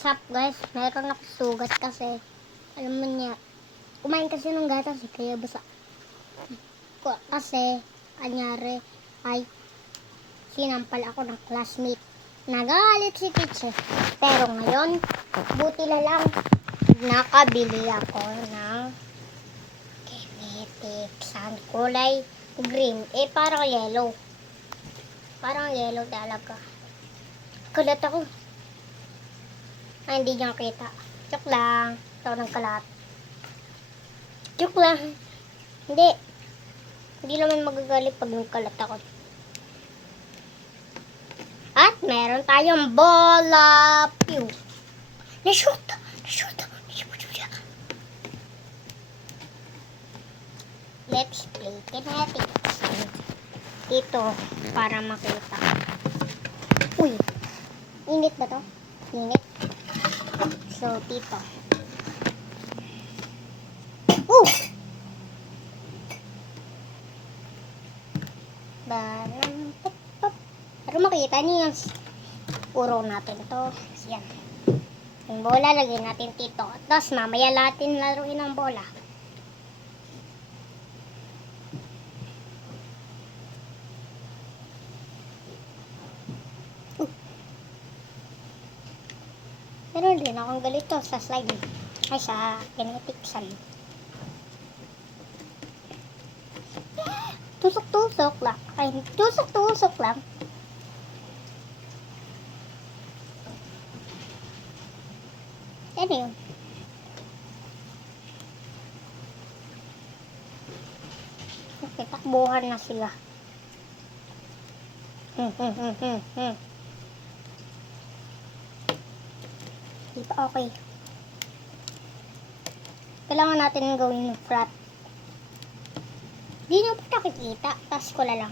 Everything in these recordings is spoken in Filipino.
What's up guys? Meron ako sugat kasi alam mo niya, kumain kasi ng gatas kaya basa. Kasi anyari ay sinampal ako ng classmate. Nagalit si teacher. Pero ngayon, buti na lang nakabili ako ng kinetics ang kulay green. Parang yellow. Parang yellow talaga. Kulat ako. Ay, hindi niya kita. Joke lang. Ito ng kalat. Joke lang. Hindi. Hindi naman magagalit pag yung kalat ako. At meron tayong bola. Pew. Na-shoot. Na-shoot. Let's play kinetics. Dito, para makita. Uy. Init ba to? Init. So, dito. Pero makita niyo yung puro natin to. Yan. Yung bola, lagyan natin dito. Tapos, mamaya natin laruin ang bola. Pero din akong galito sa slide. Ay, sa kinetics. Tusok-tusok lang. Ay, tusok-tusok lang. Ano yun? Okay, takbuhan na sila. Di pa okay. Kailangan natin gawin yung flat. Di nyo pa nakikita. Tapos ko lang.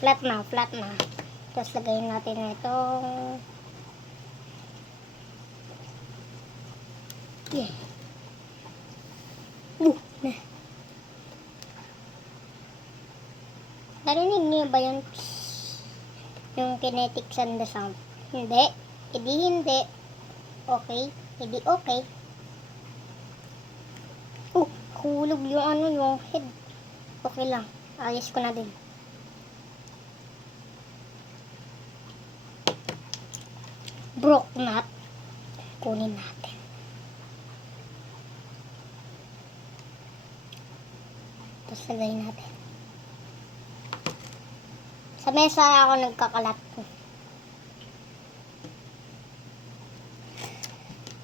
Flat na, flat na. Tapos lagayin natin itong narinig niyo ba yung kinetics and the sound? Hindi. Hindi hindi. Okay. Hindi okay. Hulog yung yung head. Okay lang. Ayos ko na din. Broke nut. Kunin natin. Tapos lagay natin. Sa mesa ako nagkakalat ko.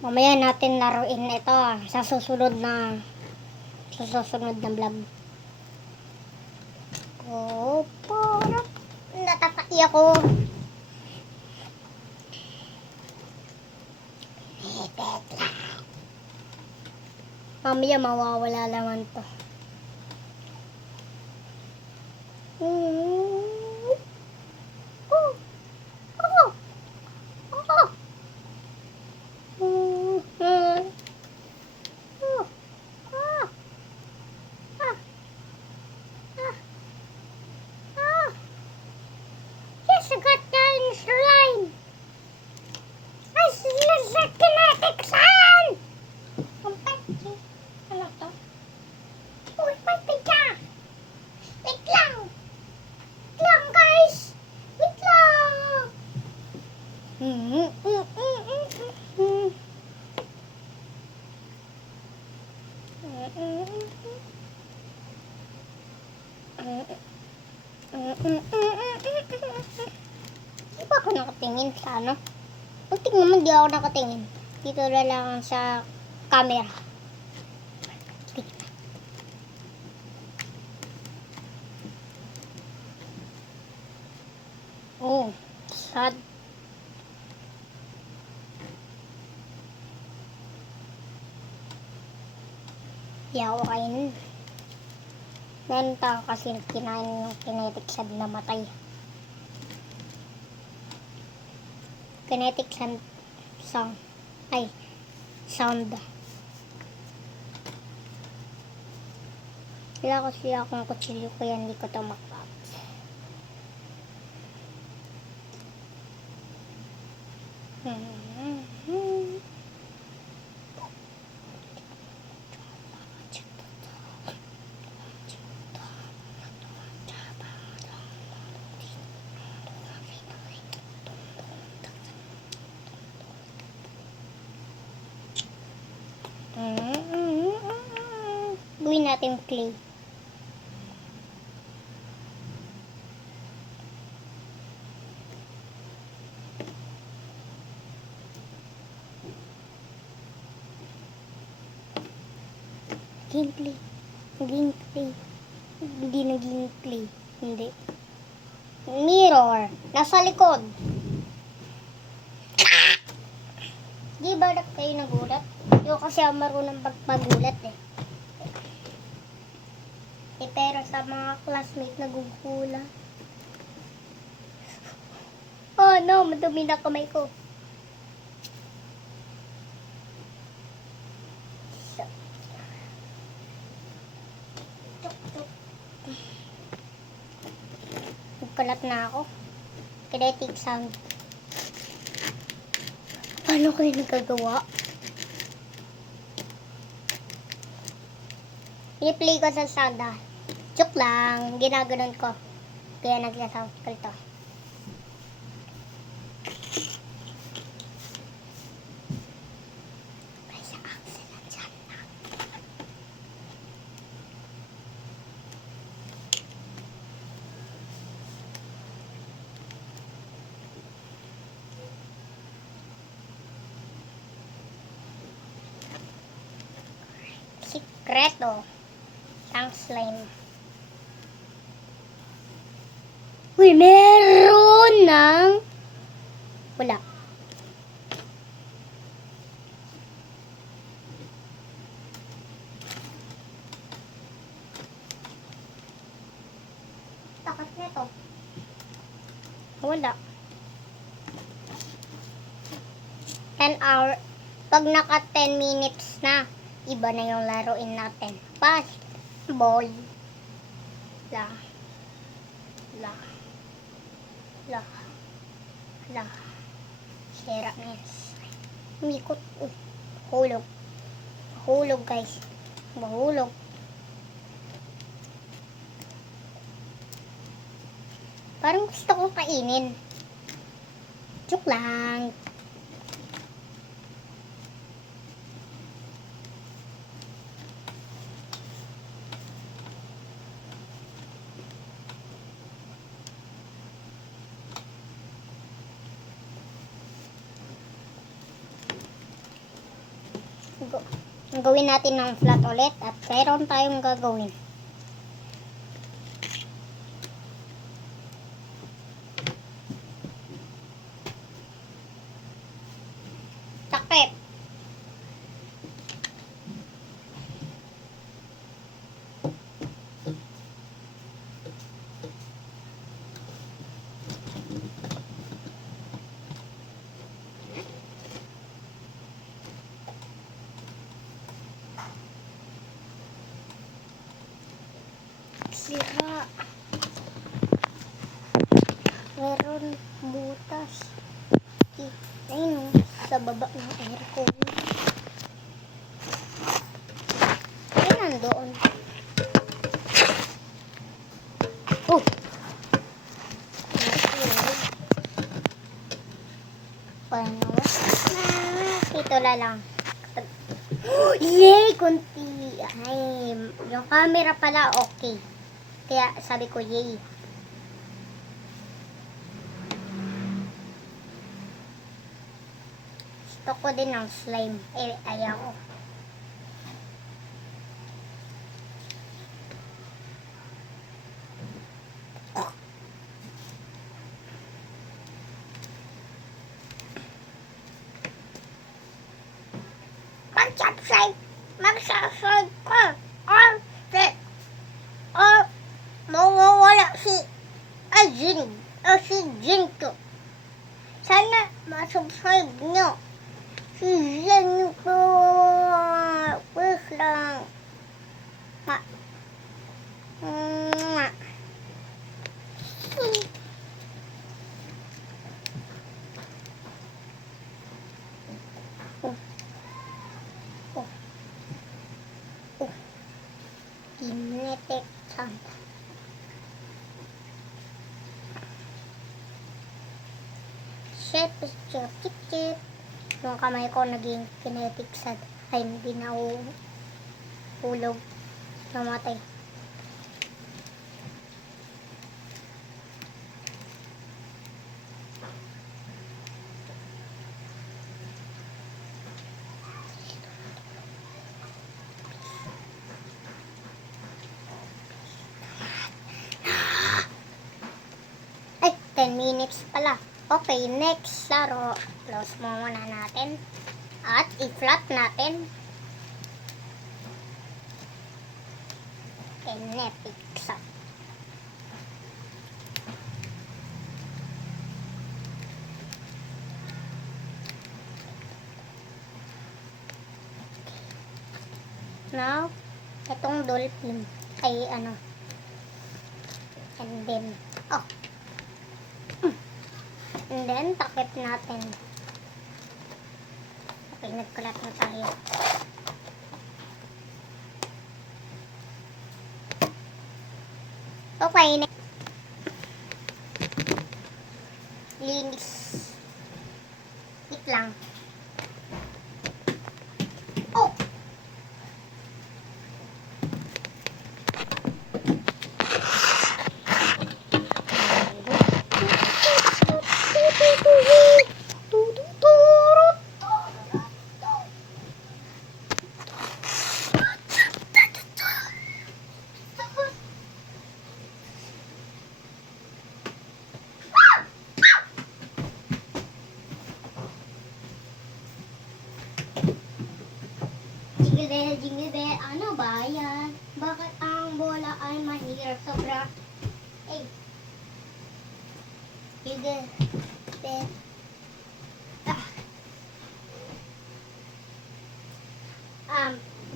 Mamaya natin laruin ito sa susunod na vlog. Parang natataki ako. Mamaya mawawala naman to. Yes, I got that in slime. I see kinetic sound. Ano to? Uy, may piga. Wait lang. Wait lang, guys. Wait lang. Di ba ako nakatingin sa ano? Pagtik naman di ako nakatingin. Dito na lang sa camera. Oh, sad. Di ako kainin. Meron tao kasi kinain yung kinetic sand na matay. Kinetic sand sound. Wala kasi akong kutsilyo kaya hindi ko ito makap. Gawin natin clay. Gameplay. Gameplay. Hindi naging clay. Hindi. Mirror. Nasa likod. Di ba kayo nagulat? Yo kasi ako marunong pagpagulat eh. Pero sa mga classmate nagugulat. Oh no, madumi na kamay ko. Nagkalat na ako. Kinetic sound. Paano kayo nagkagawa? I-play ko sa sada. Joke lang. Ginaganon ko. Kaya nagsasound ko ito. Ay, sa axle na dyan na. Sikreto. Ang slime. Uy, meron ng... Wala. Takas nito. Wala. 10 hour. Pag naka 10 minutes na, iba na yung laruin natin. Basketball. La. Sira na yan. Umikot. Hulog. Mahulog guys. Mahulog. Parang gusto ko kainin. Joke lang. Gawin natin ng flat ulit at mayroon tayong gagawin. Takip. Sira. Meron butas. Ayun, sa baba ng aircon. Ay, nandoon. Oh! Paano? Ito lang. Yay! Kunti. Ay, yung camera pala okay. Kaya sabi ko, yay. Gusto ko din ng slime. Ayaw ko. Mag-subscribe ko. Or mawawala si Ajin o si Jinko. Sana ma-subscribe nyo si Jinko. Please lang. Mwah. Oh. Oh. Oh. Kinetic sand. Chip, chip, chip, chip. Yung kamay ko naging kinetic sand. Ay, hindi na hulog. Namatay. Ay, 10 minutes pala. Okay, next laro. Close mo muna natin. At i-flat natin. Kinetic sand. Now, itong dolphin ay ano. And then, oh. And then, takip natin. Okay, nagkulat na tayo. Okay, linis. Wait lang. Oh! Jingle bell, ano ba yan? Bakit ang bola ay mahirap sobra? Hey! Jingle bell.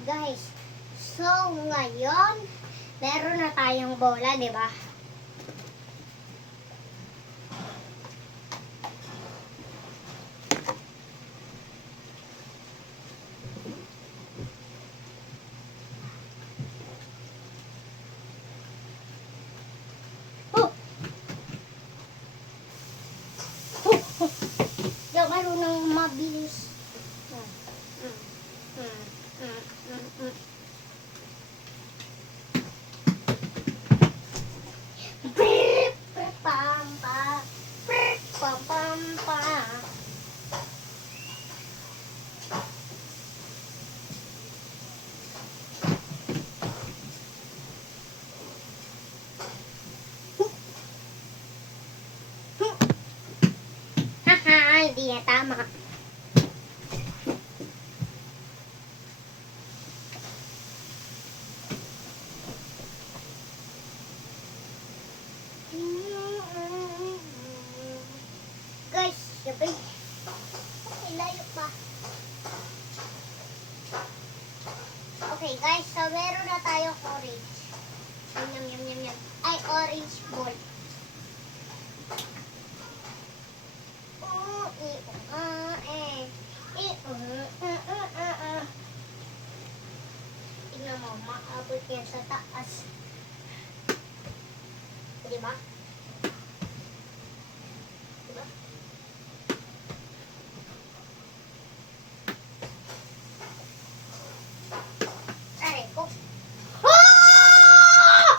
Guys, so ngayon, meron na tayong bola, di ba? Di ako marunong mabilis. Haha, hindi na tama. Guys, sabay. Okay, layo pa. Okay guys, so meron na tayong orange. Yum, yum, yum, yum. Ay, orange ball. Tingnan mo, maabot yan sa taas. Diba? Diba? Aray ko. Ah!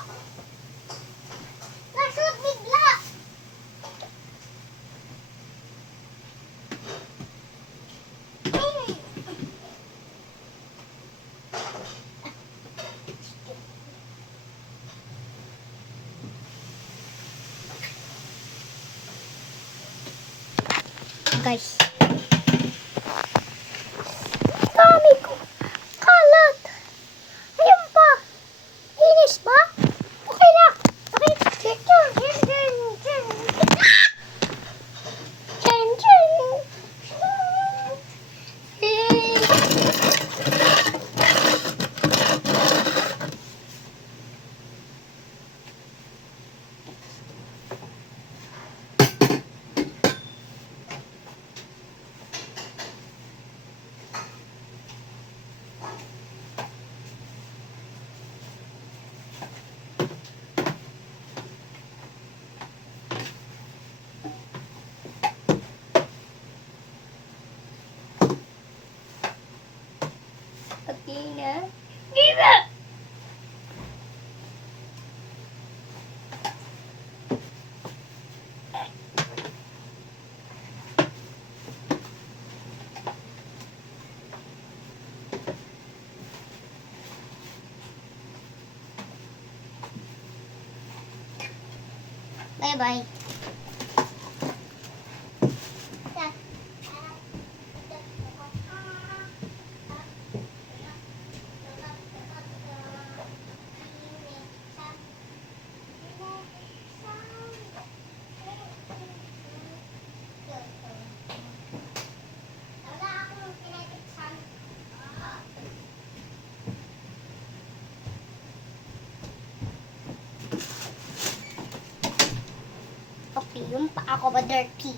Nashoot bigla! Guys. Dami ko. Kalat. Ayun pa. Linis ba? Okay na. Okay. Chen, chen, chen, chen, chen. Chen, chen. Bye-bye. Okay, yung paa ko ba dirty?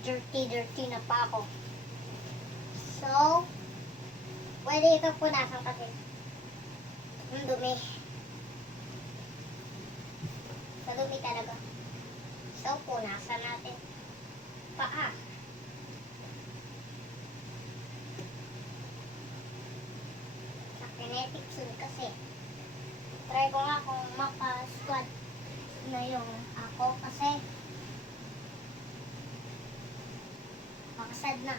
Dirty na pa ako. So, pwede ito punasan kasi. Ang dumi. Sa dumi talaga. So, punasan natin. Paa. Sa kinetic soon kasi. Try ko nga kung maka-squat na yung ako kasi makasad na.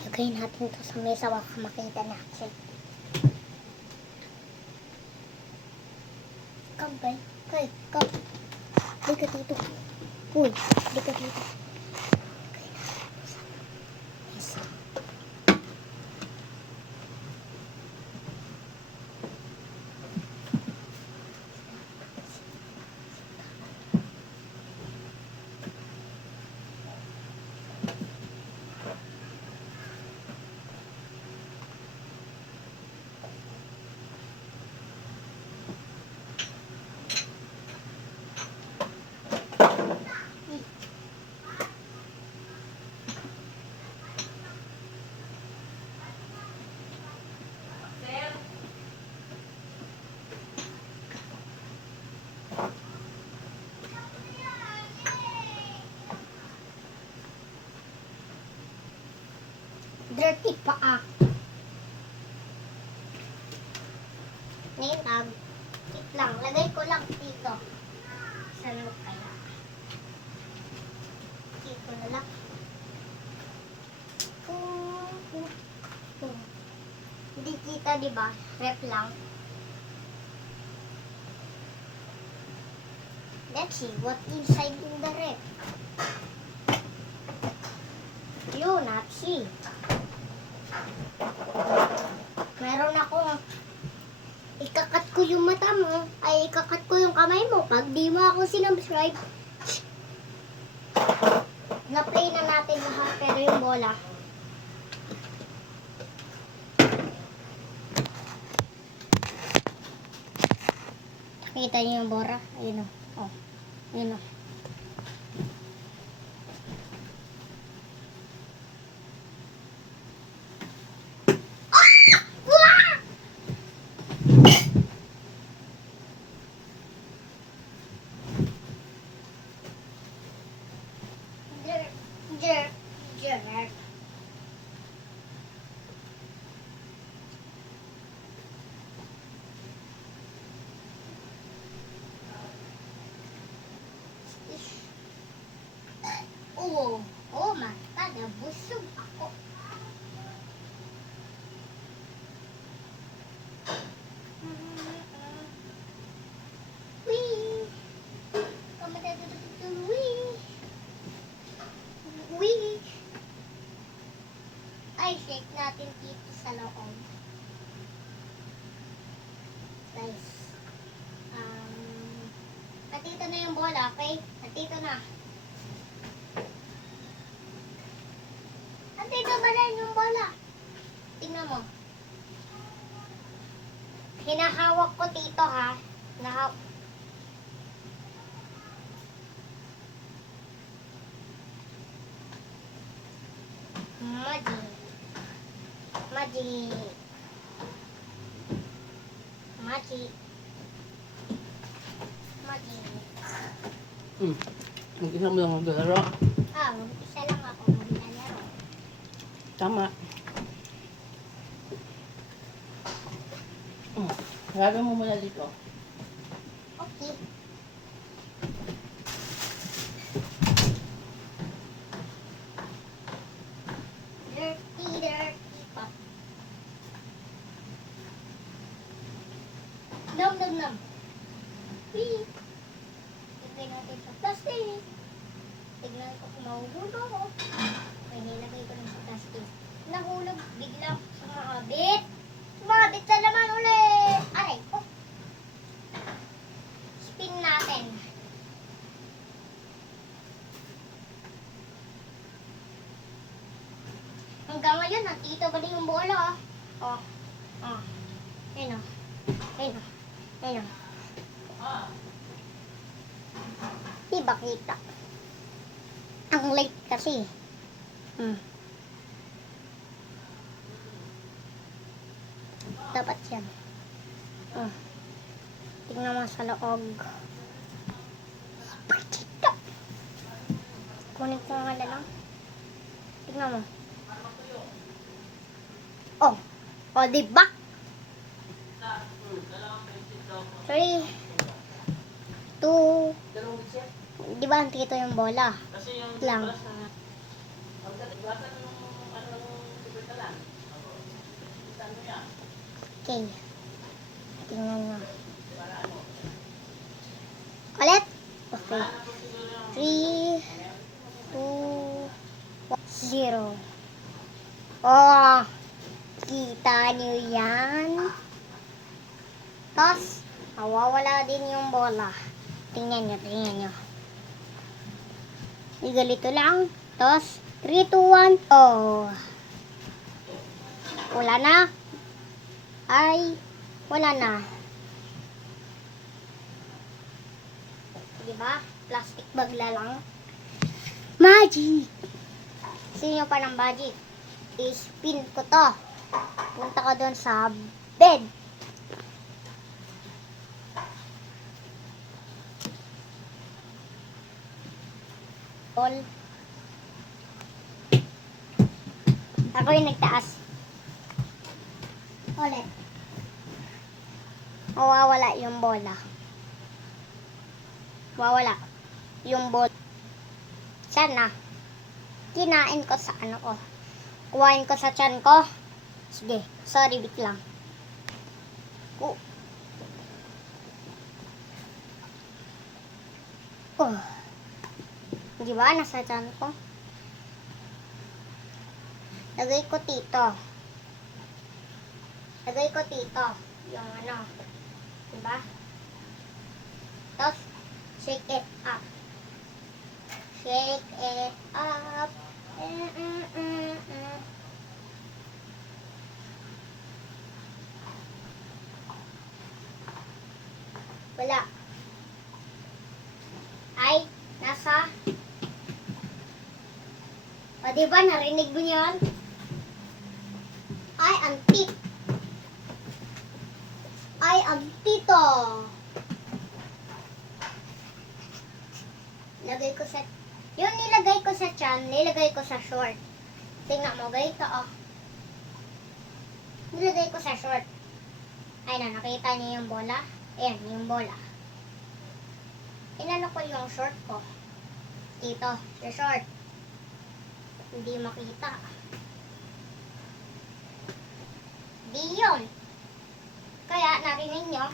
Lagay natin to sa mesa baka makita natin. Come, bay. Kay, come. Di ka dito. Uy, di ka dito. Lagay natin sa mesa. Dirty paa. Ngayon, wait lang. Lagay ko lang dito. Saan mo kaya? Dito na lang. Hindi kita, di ba? Rep lang. Let's see what inside in the rep. Yun, see. Meron akong ikakat ko yung mata mo, ay ikakat ko yung kamay mo pag di mo ako sinubscribe. Na-play na natin lahat pero yung bola. Nakita niyo yung bola? Ayun o. Oh. Ayun o. Oh, mata, nabusog ako. Wee! Wee! Ay, shake natin dito sa loob. Guys. Natito na yung bola, okay? Natito na. Natito ba na yung bola? Tingnan mo. Hinahawak ko dito, ha? Magic. Mag-isa mo lang maglalaro. Mag-isa lang ako maglalaro. Tama. Lagyan mo muna dito. Okay. tingnan ko kung mahuhulog ako. May nilagay ko lang sa plastic. Nahulog bigla sumabit. Sumabit sa laman ulit. Aray ko. Spin natin. Hanggang ngayon, nandito ba din yung bola? Oh. Oh. Ayun o. Ayun o. Ayun o. Di ba kita? Ang late kasi. Dapat yan. Tingnan mo sa loob. Kita. Kunin ko nga na lang. Tingnan mo. Oh. Oh, di ba? 3, 2, di ba antito yung bola? Lang. Okay. Tingnan nyo. Ulit. Okay. 3, 2, 0. Oh. Kita nyo yan? Tapos, nawawala din yung bola. Tingnan nyo, tingnan nyo. Igalito lang. Tapos, 3, 2, 1, oh. Wala na. Ay, wala na. Diba? Plastic bag lang. Magic! Sino pa ng magic? I-spin ko to. Punta ka doon sa bed. All. Ako yung nagtaas. Ulit. Mawawala yung bola. Mawawala yung bola. Sana. Kinain ko sa ano ko. Kuhain ko sa tiyan ko. Sige. Sorry, bit lang. Oh. Oh. Di ba? Nasa tiyan ko. Lagay ko dito. Lagay ko dito. Yung ano. Diba? Tapos, shake it up. Shake it up. Wala. Ay, nasa. O, diba? Narinig mo yun? Ay, ang tit. Ay, ang tito. Lagay ko sa... Yung nilagay ko sa tiyan, nilagay ko sa short. Tingnan mo, ganito, oh. Nilagay ko sa short. Ay na, nakita niyo yung bola? Ayan, yung bola. Inano ko yung short ko. Dito, sa short. Hindi makita. Di yun. Kaya, narinig nyo,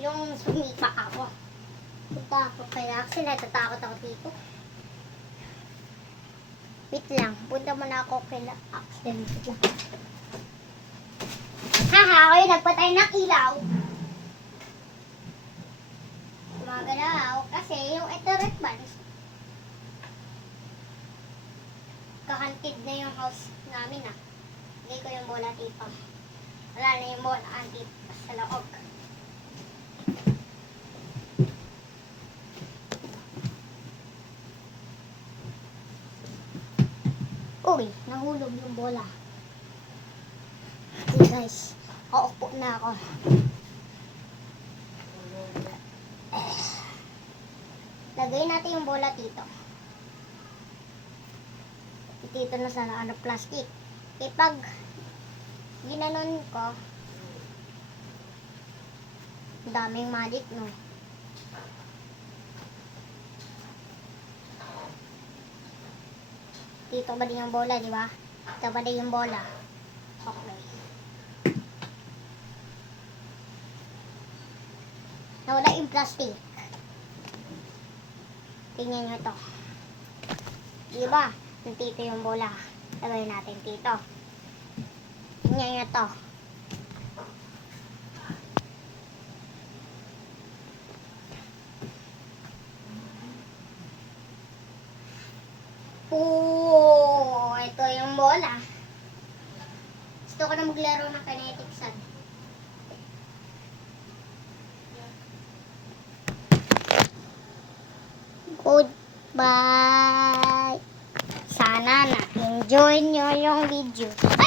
yung sumika ako. Takot kaya kasi natatakot ako dito. Wait lang, punta muna ako kay accident ko. Haha, ako yung nagpatay ng ilaw. Gumagalaw kasi yung ito red bands. Kahantid na yung house namin ah. Hindi ko yung bola dito. Wala na yung bola dito sa loob. Uy, nahulog yung bola. Okay guys, uupo na ako. Lagay natin yung bola dito. Dito na sa ano, plastic. E pag ginanon ko, daming magic, no? Dito ba din yung bola, di ba? Dito ba din yung bola? Okay. Nawala yung plastic. Tingnan nyo to. Diba? Nandito yung bola. Lagay natin dito. Tingnan nyo to. Oh, ito yung bola. Gusto ko na maglaro ng kinetic sand. Goodbye. Sana na-enjoy nyo yung video. Ay!